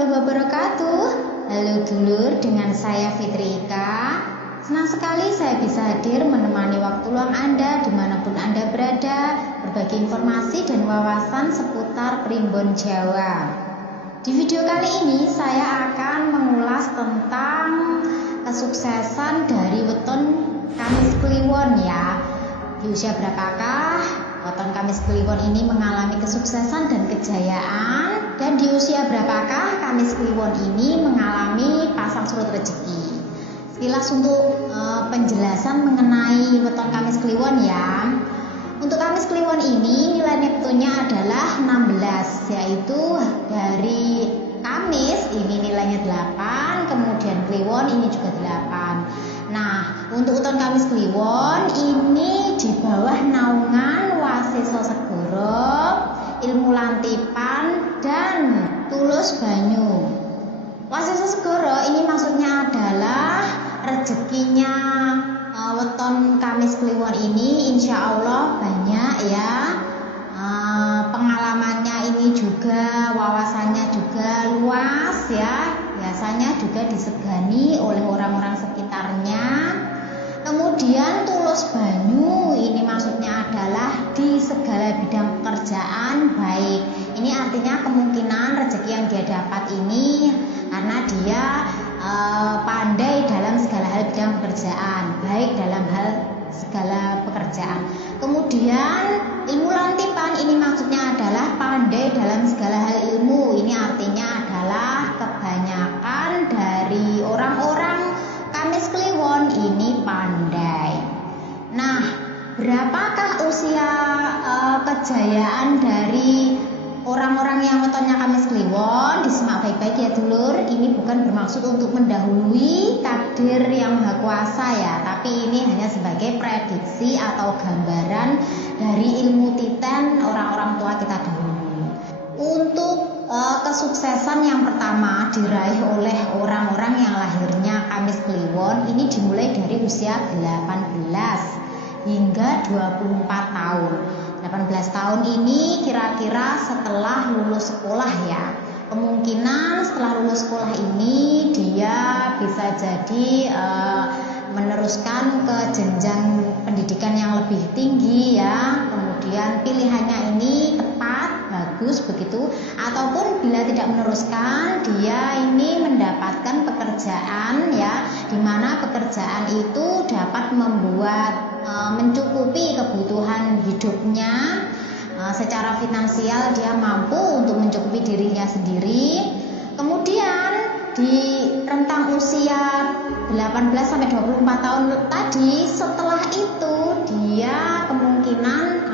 warahmatullahi wabarakatuh. Halo dulur, dengan saya Fitri Ika. Senang sekali saya bisa hadir menemani waktu luang Anda dimanapun Anda berada, berbagi informasi dan wawasan seputar Primbon Jawa. Di video kali ini saya akan mengulas tentang kesuksesan dari weton Kamis Kliwon ya. Di usia berapakah weton Kamis Kliwon ini mengalami kesuksesan dan kejayaan, dan di usia berapakah Kamis Kliwon ini mengalami pasang surut rezeki. Sekilas untuk penjelasan mengenai weton Kamis Kliwon ya. Untuk Kamis Kliwon ini nilai neptunya adalah 16, yaitu dari Kamis ini nilainya 8, kemudian Kliwon ini juga 8. Nah, untuk weton Kamis Kliwon ini di bawah naungan Wasiso Segoro, Ilmu Lantipan, dan Tulus Banyu. Wasiso Segoro ini maksudnya adalah rezekinya weton Kamis Kliwon ini insya Allah banyak ya. Pengalamannya ini juga, wawasannya juga luas ya. Biasanya juga disegani oleh orang-orang sekitarnya. Kemudian Tulus Banyu ini maksudnya adalah di segala bidang pekerjaan baik. Ini artinya kemungkinan rezeki yang dia dapat ini karena dia pandai dalam segala hal bidang pekerjaan, baik dalam hal segala pekerjaan. Kemudian Ilmu Lantipan ini maksudnya adalah pandai dalam segala hal ilmu. Ini artinya adalah kebanyakan dari orang-orang Kamis Kliwon ini pandai. Nah, berapakah usia kejayaan dari orang-orang yang wetonnya Kamis Kliwon? Disimak baik-baik ya dulur. Ini bukan bermaksud untuk mendahului takdir yang Maha Kuasa ya, tapi ini hanya sebagai prediksi atau gambaran dari ilmu titen orang-orang tua kita dahulu. Untuk kesuksesan yang pertama diraih oleh orang-orang yang lahirnya Kamis Kliwon ini dimulai dari usia 18 hingga 24 tahun. 18 tahun ini kira-kira setelah lulus sekolah ya. Kemungkinan setelah lulus sekolah ini dia bisa jadi meneruskan ke jenjang pendidikan yang lebih tinggi ya. Kemudian pilihannya ini tepat, bagus begitu. Ataupun bila tidak meneruskan, dia ini mendapatkan pekerjaan ya, di mana pekerjaan itu dapat membuat mencukupi kebutuhan hidupnya. Secara finansial dia mampu untuk mencukupi dirinya sendiri. Kemudian di rentang usia 18 sampai 24 tahun tadi, setelah itu dia kemungkinan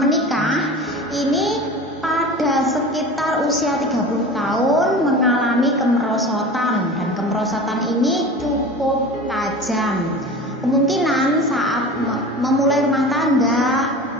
menikah. Ini pada sekitar usia 30 tahun mengalami kemerosotan, dan kemerosotan ini cukup tajam. Kemungkinan saat memulai rumah tangga,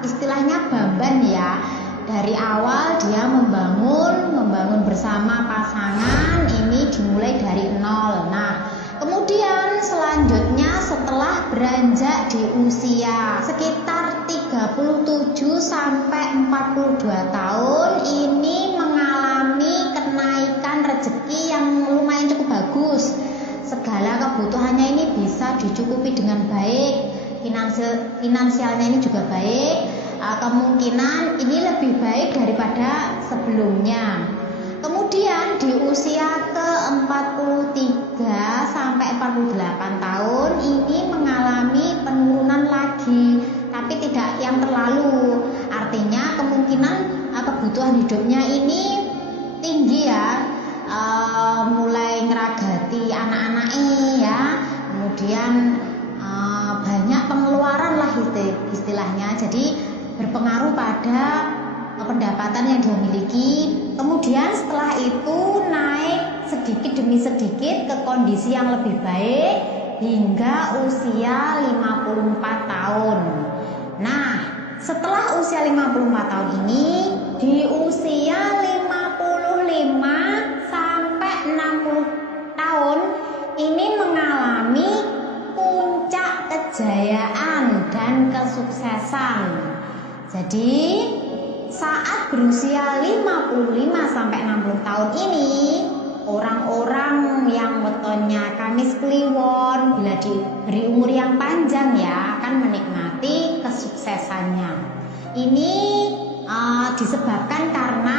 istilahnya Bamban ya, dari awal dia membangun bersama pasangan ini dimulai dari nol. Nah, kemudian selanjutnya setelah beranjak di usia sekitar 37 sampai 42 tahun ini mengalami kenaikan rezeki yang lumayan cukup bagus. Segala kebutuhannya ini bisa dicukupi dengan baik, finansialnya ini juga baik. Kemungkinan ini lebih baik daripada sebelumnya. Kemudian di usia ke-43 sampai 48 tahun ini mengalami penurunan lagi, tapi tidak yang terlalu. Artinya kemungkinan kebutuhan hidupnya ini tinggi ya. Mulai ngeragati anak-anaknya ya, kemudian banyak pengeluaran lah istilahnya, jadi berpengaruh pada pendapatan yang dia miliki. Kemudian setelah itu naik sedikit demi sedikit ke kondisi yang lebih baik hingga usia 54 tahun. Nah, setelah usia 54 tahun ini, di usia 55 sampai 60 tahun ini mengalami puncak kejayaan dan kesuksesan. Jadi saat berusia 55 sampai 60 tahun ini orang-orang yang wetonnya Kamis Kliwon bila diberi umur yang panjang ya akan menikmati kesuksesannya. Ini disebabkan karena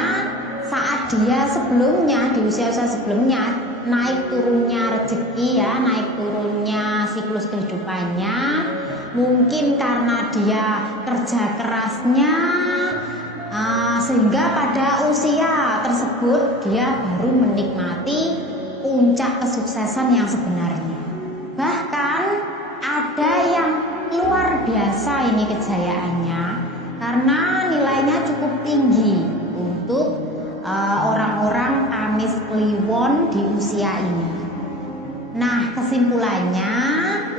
saat dia sebelumnya di usia-usia sebelumnya naik turunnya rezeki ya, naik turunnya siklus kehidupannya, mungkin karena dia kerja kerasnya sehingga pada usia tersebut dia baru menikmati puncak kesuksesan yang sebenarnya. Bahkan ada yang luar biasa ini kejayaannya karena nilainya cukup tinggi untuk orang-orang Kamis Kliwon di usia ini. Nah, kesimpulannya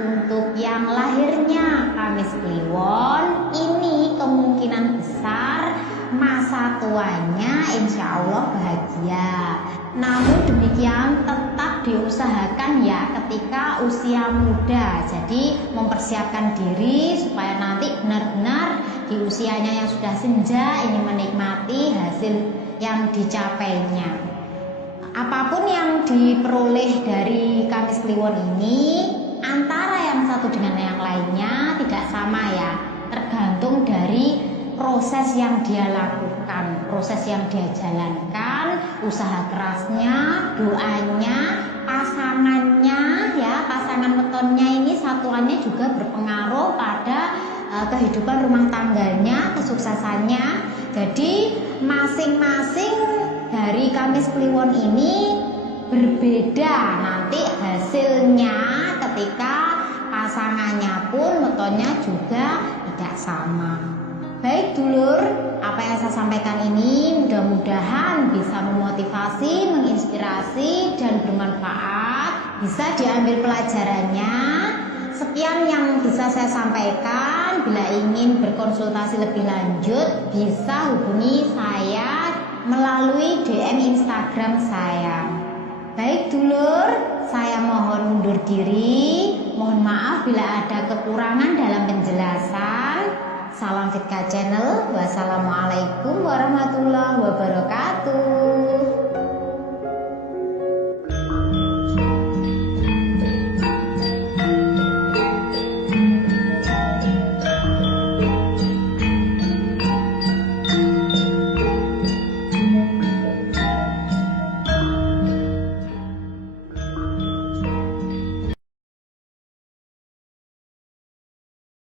untuk yang lahirnya Kamis Kliwon ini kemungkinan besar masa tuanya insya Allah bahagia. Namun demikian tetap diusahakan ya ketika usia muda. Jadi mempersiapkan diri supaya nanti benar-benar di usianya yang sudah senja ini menikmati hasil yang dicapainya. Apapun yang diperoleh dari Kamis Kliwon ini antara yang satu dengan yang lainnya tidak sama ya, tergantung dari proses yang dia lakukan, proses yang dia jalankan, usaha kerasnya, doanya, pasangannya ya, pasangan wetonnya ini satuannya juga berpengaruh pada kehidupan rumah tangganya, kesuksesannya. Jadi masing-masing dari Kamis Kliwon ini berbeda nanti hasilnya ketika pasangannya pun wetonnya juga tidak sama. Baik dulur, apa yang saya sampaikan ini mudah-mudahan bisa memotivasi, menginspirasi dan bermanfaat, bisa diambil pelajarannya. Sekian yang bisa saya sampaikan. Bila ingin berkonsultasi lebih lanjut bisa hubungi saya melalui DM Instagram saya. Baik dulur, saya mohon undur diri. Mohon maaf bila ada kekurangan dalam penjelasan. Salam Fitka Channel. Wassalamualaikum warahmatullahi wabarakatuh.